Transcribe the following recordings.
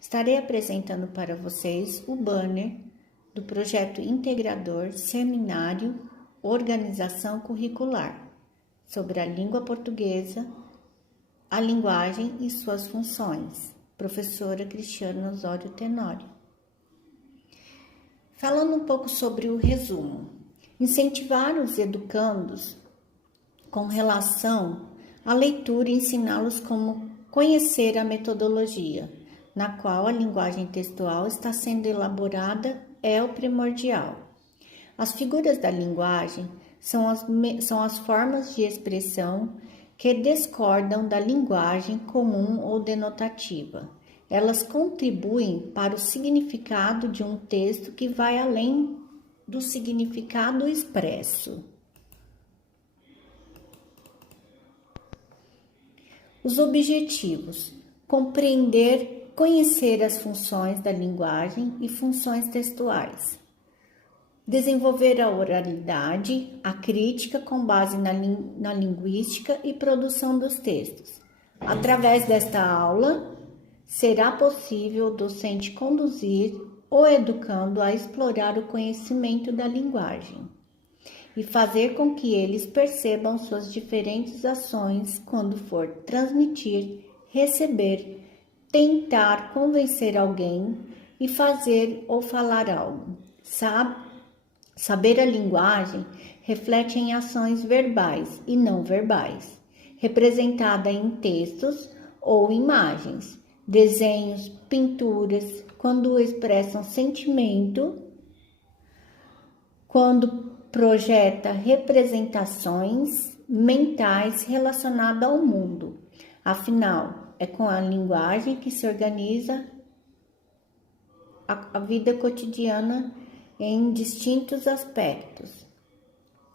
Estarei apresentando para vocês o banner do projeto integrador Seminário Organização Curricular sobre a língua portuguesa, a linguagem e suas funções. Professora Cristiana Osório Tenório. Falando um pouco sobre o resumo. Incentivar os educandos com relação à leitura e ensiná-los como conhecer a metodologia, na qual a linguagem textual está sendo elaborada, é o primordial. As figuras da linguagem são as formas de expressão que discordam da linguagem comum ou denotativa. Elas contribuem para o significado de um texto que vai além do significado expresso. Os objetivos: compreender, conhecer as funções da linguagem e funções textuais. Desenvolver a oralidade, a crítica com base na linguística e produção dos textos. Através desta aula, será possível o docente conduzir o educando a explorar o conhecimento da linguagem e fazer com que eles percebam suas diferentes ações quando for transmitir, receber, tentar convencer alguém e fazer ou falar algo. Saber a linguagem reflete em ações verbais e não verbais, representada em textos ou imagens, desenhos, pinturas, quando expressam sentimento, quando projeta representações mentais relacionadas ao mundo. Afinal, é com a linguagem que se organiza a vida cotidiana em distintos aspectos.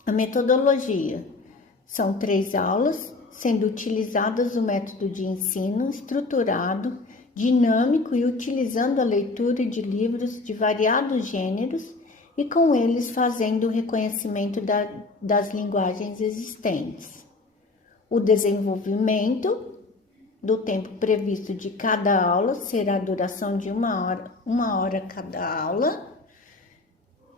A metodologia são 3 aulas, sendo utilizadas o método de ensino estruturado, dinâmico e utilizando a leitura de livros de variados gêneros e com eles fazendo o reconhecimento das linguagens existentes. O desenvolvimento do tempo previsto de cada aula será a duração de 1 hora cada aula.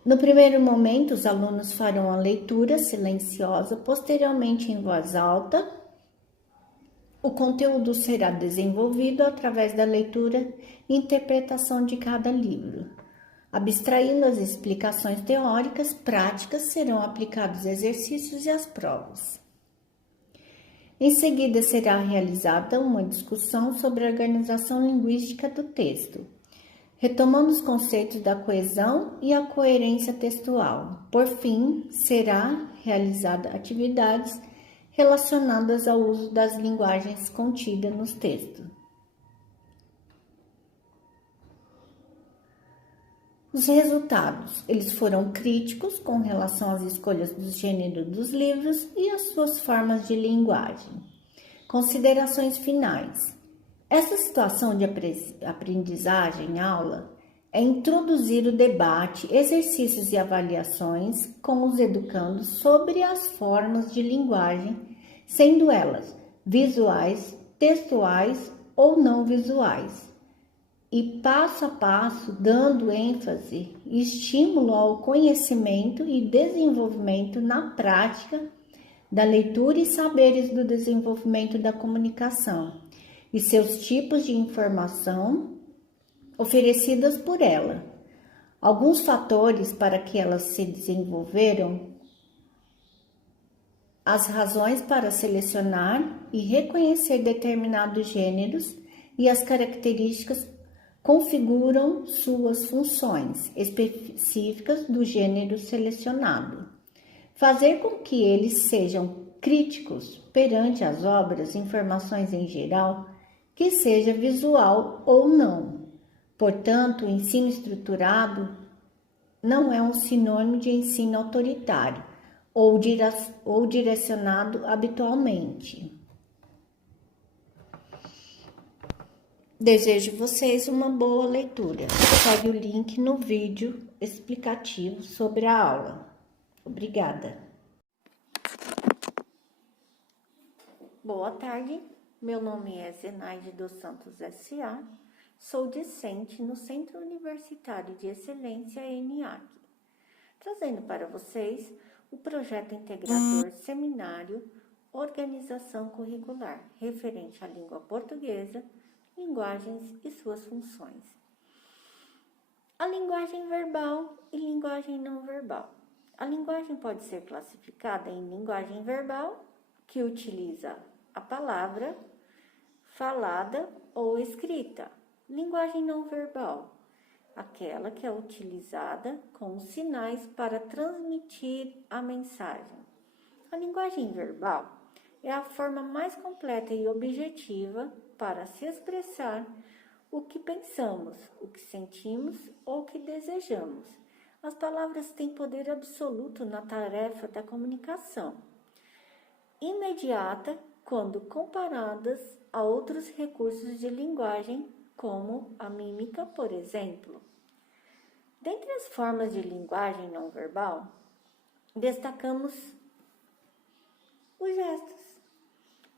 No primeiro momento, os alunos farão a leitura silenciosa, posteriormente em voz alta. O conteúdo será desenvolvido através da leitura e interpretação de cada livro. Abstraindo as explicações teóricas, práticas, serão aplicados exercícios e as provas. Em seguida, será realizada uma discussão sobre a organização linguística do texto, retomando os conceitos da coesão e a coerência textual. Por fim, será realizada atividades relacionadas ao uso das linguagens contidas nos textos. Os resultados, eles foram críticos com relação às escolhas do gênero dos livros e às suas formas de linguagem. Considerações finais. Essa situação de aprendizagem aula é introduzir o debate, exercícios e avaliações com os educandos sobre as formas de linguagem, sendo elas visuais, textuais ou não visuais. E passo a passo, dando ênfase e estímulo ao conhecimento e desenvolvimento na prática da leitura e saberes do desenvolvimento da comunicação e seus tipos de informação oferecidas por ela. Alguns fatores para que elas se desenvolveram, as razões para selecionar e reconhecer determinados gêneros e as características configuram suas funções específicas do gênero selecionado. Fazer com que eles sejam críticos perante as obras, informações em geral, que seja visual ou não. Portanto, o ensino estruturado não é um sinônimo de ensino autoritário ou direcionado habitualmente. Desejo vocês uma boa leitura. Segue o link no vídeo explicativo sobre a aula. Obrigada. Boa tarde, meu nome é Zenaide dos Santos S.A. Sou discente no Centro Universitário de Excelência ENIAC, trazendo para vocês o projeto integrador Seminário Organização Curricular, referente à língua portuguesa, linguagens e suas funções. A linguagem verbal e linguagem não verbal. A linguagem pode ser classificada em linguagem verbal, que utiliza a palavra falada ou escrita. Linguagem não verbal, aquela que é utilizada com sinais para transmitir a mensagem. A linguagem verbal é a forma mais completa e objetiva para se expressar o que pensamos, o que sentimos ou o que desejamos. As palavras têm poder absoluto na tarefa da comunicação, imediata quando comparadas a outros recursos de linguagem, como a mímica, por exemplo. Dentre as formas de linguagem não verbal, destacamos os gestos.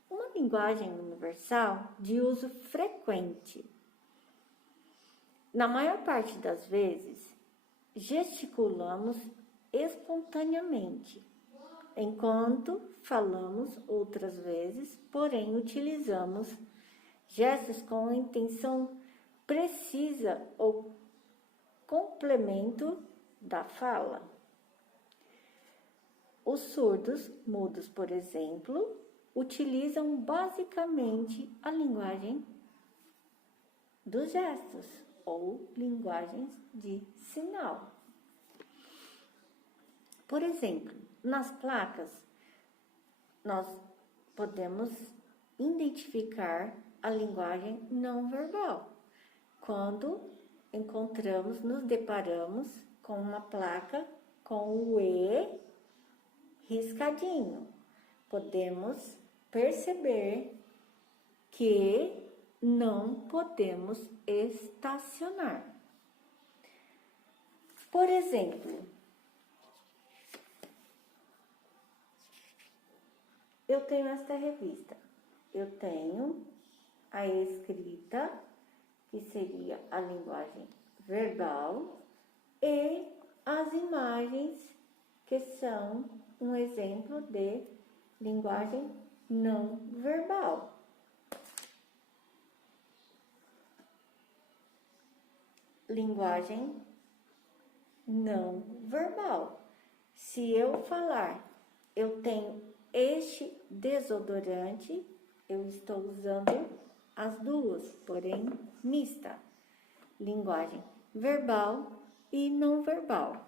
Uma linguagem universal de uso frequente. Na maior parte das vezes, gesticulamos espontaneamente, enquanto falamos outras vezes, porém utilizamos gestos com intenção precisa ou complemento da fala. Os surdos, mudos, por exemplo, utilizam basicamente a linguagem dos gestos ou linguagens de sinal. Por exemplo, nas placas, nós podemos identificar a linguagem não verbal. Quando nos deparamos com uma placa com o E riscadinho, podemos perceber que não podemos estacionar. Por exemplo, eu tenho esta revista. Eu tenho a escrita, que seria a linguagem verbal, e as imagens, que são um exemplo de linguagem não verbal. Linguagem não verbal. Se eu falar, eu tenho este desodorante, eu estou usando as duas, porém mista. Linguagem verbal e não verbal.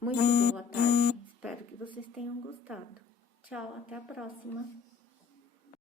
Muito boa tarde. Espero que vocês tenham gostado. Tchau, até a próxima.